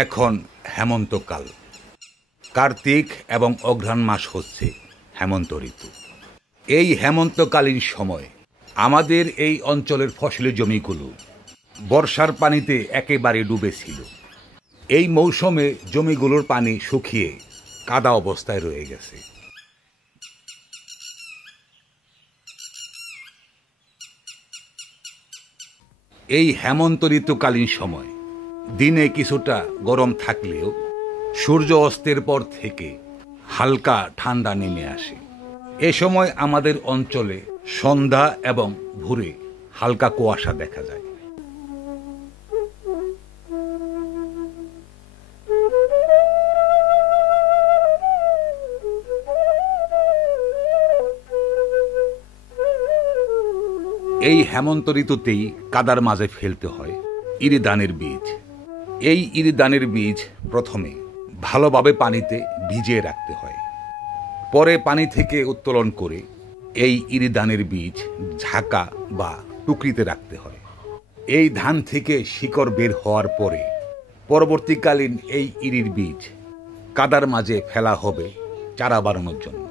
এখন হেমন্তকাল। কার্তিক এবং অঘ্রাণ মাস হচ্ছে হেমন্ত ঋতু। এই হেমন্তকালীন সময় আমাদের এই অঞ্চলের ফসলের জমিগুলো বর্ষার পানিতে একেবারে ডুবেছিল। এই মৌসুমে জমিগুলোর পানি শুকিয়ে কাদা অবস্থায় রয়ে গেছে। এই হেমন্ত ঋতুকালীন সময় দিনে কিছুটা গরম থাকলেও সূর্য অস্তের পর থেকে হালকা ঠান্ডা নেমে আসে। এ সময় আমাদের অঞ্চলে সন্ধ্যা এবং ভোরে হালকা কুয়াশা দেখা যায়। এই হেমন্ত ঋতুতেই কাদার মাঝে ফেলতে হয় ইরি ধানের বীজ। এই ইরি ধানের বীজ প্রথমে ভালোভাবে পানিতে ভিজিয়ে রাখতে হয়। পরে পানি থেকে উত্তোলন করে এই ইরি ধানের বীজ ঝাঁকা বা টুকরিতে রাখতে হয়। এই ধান থেকে শিকড় বের হওয়ার পরে পরবর্তীকালীন এই ইরির বীজ কাদার মাঝে ফেলা হবে চারা বানানোর জন্য।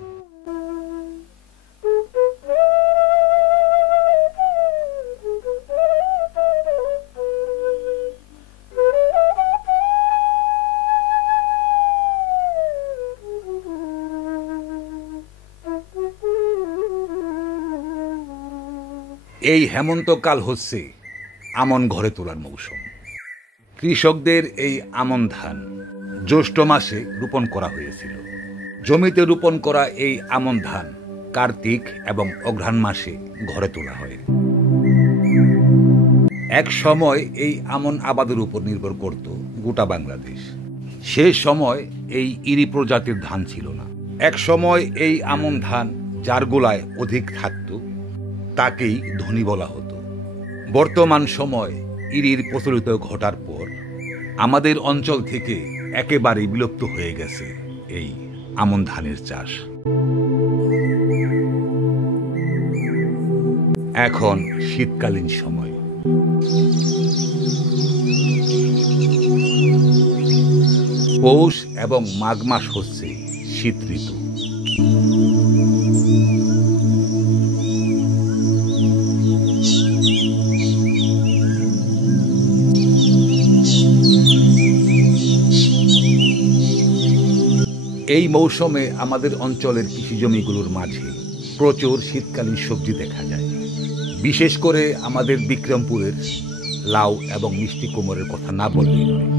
এই হেমন্তকাল হচ্ছে আমন ঘরে তোলার মৌসুম। কৃষকদের এই আমন ধান জ্যৈষ্ঠ মাসে রোপণ করা হয়েছিল। জমিতে রোপণ করা এই আমন ধান কার্তিক এবং অঘ্রাণ মাসে ঘরে তোলা হয়। এক সময় এই আমন আবাদের উপর নির্ভর করত গোটা বাংলাদেশ। সেই সময় এই ইরি প্রজাতির ধান ছিল না। এক সময় এই আমন ধান যার গোলায় অধিক থাকত তাকেই ধনী বলা হতো। বর্তমান সময় ইরির প্রচলিত ঘটার পর আমাদের অঞ্চল থেকে একেবারে বিলুপ্ত হয়ে গেছে এই আমন ধানের চাষ। এখন শীতকালীন সময়। পৌষ এবং মাঘ মাস হচ্ছে শীত ঋতু। এই মৌসুমে আমাদের অঞ্চলের কৃষি জমিগুলোর মাঝে প্রচুর শীতকালীন সবজি দেখা যায়। বিশেষ করে আমাদের বিক্রমপুরের লাউ এবং মিষ্টি কুমড়ের কথা না বললেই নয়।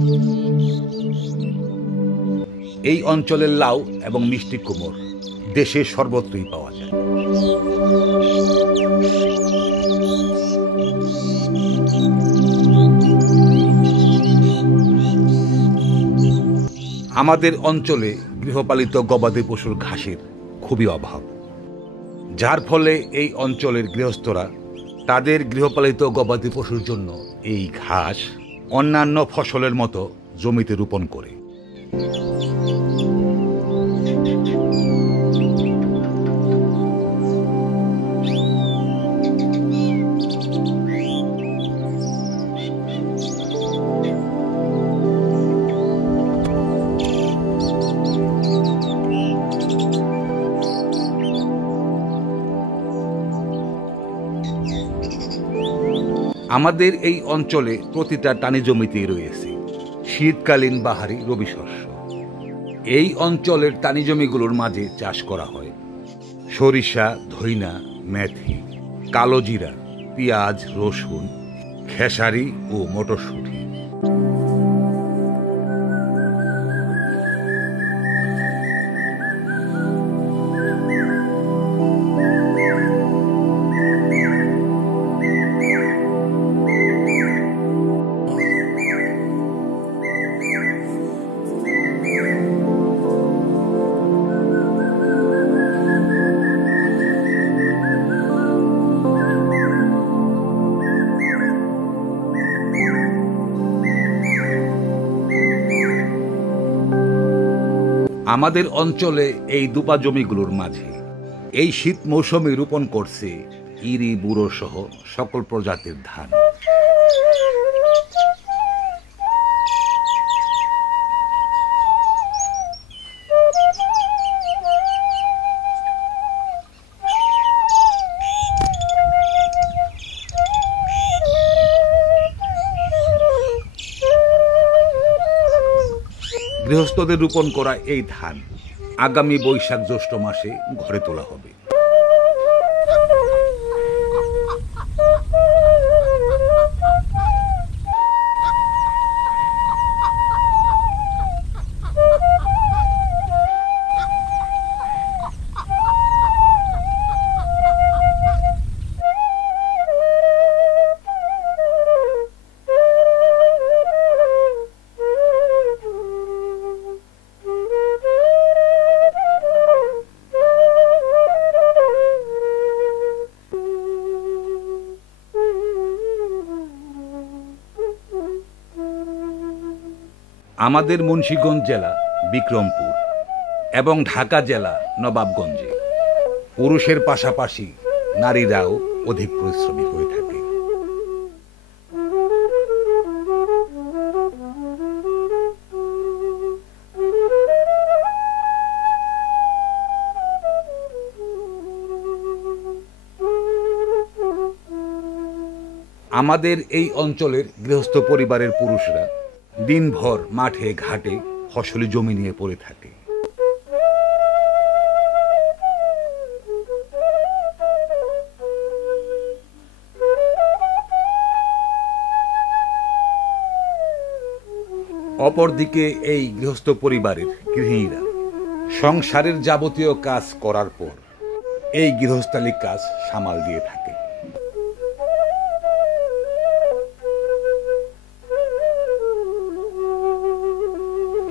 এই অঞ্চলের লাউ এবং মিষ্টি কুমড় দেশের সর্বত্রই পাওয়া যায়। আমাদের অঞ্চলে গৃহপালিত গবাদি পশুর ঘাসের খুবই অভাব, যার ফলে এই অঞ্চলের গৃহস্থরা তাদের গৃহপালিত গবাদি পশুর জন্য এই ঘাস অন্যান্য ফসলের মতো জমিতে রোপণ করে। আমাদের এই অঞ্চলে প্রতিটা টানি জমিতেই রয়েছে শীতকালীন বাহারি রবি শস্য। এই অঞ্চলের টানি জমিগুলোর মাঝে চাষ করা হয় সরিষা, ধইনা, মেথি, কালো জিরা, পেঁয়াজ, রসুন, খেসারি ও মটরশুঁটি। আমাদের অঞ্চলে এই দুপা জমিগুলোর মাঝে এই শীত মৌসুমে রোপণ করছে ইরি, বুড়ো সহ সকল প্রজাতির ধান। গৃহস্থদের রোপণ করা এই ধান আগামী বৈশাখ জ্যৈষ্ঠ মাসে ঘরে তোলা হবে। আমাদের মুন্সিগঞ্জ জেলা বিক্রমপুর এবং ঢাকা জেলা নবাবগঞ্জে পুরুষের পাশাপাশি নারীরাও অধিক পরিশ্রমী হয়ে থাকে। আমাদের এই অঞ্চলের গৃহস্থ পরিবারের পুরুষরা দিনভর মাঠে ঘাটে ফসলি জমি নিয়ে পড়ে থাকে। অপরদিকে এই গৃহস্থ পরিবারের গৃহিণীরা সংসারের যাবতীয় কাজ করার পর এই গৃহস্থালী কাজ সামাল দিয়ে থাকে।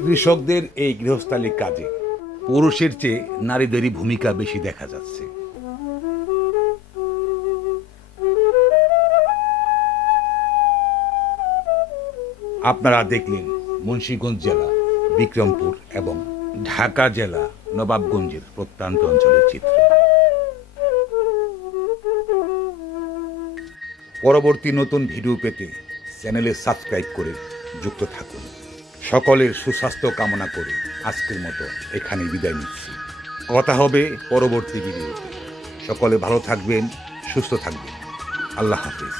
কৃষকদের এই গৃহস্থালী কাজে পুরুষের চেয়ে নারীদেরই ভূমিকা বেশি দেখা যাচ্ছে। আপনারা দেখলেন মুন্সিগঞ্জ জেলা বিক্রমপুর এবং ঢাকা জেলা নবাবগঞ্জের প্রত্যন্ত অঞ্চলের চিত্র। পরবর্তী নতুন ভিডিও পেতে চ্যানেলে সাবস্ক্রাইব করে যুক্ত থাকুন। সকলের সুস্বাস্থ্য কামনা করে আজকের মতো এখানে বিদায় নিচ্ছি। কথা হবে পরবর্তী ভিডিওতে। সকলে ভালো থাকবেন, সুস্থ থাকবেন। আল্লাহ হাফিজ।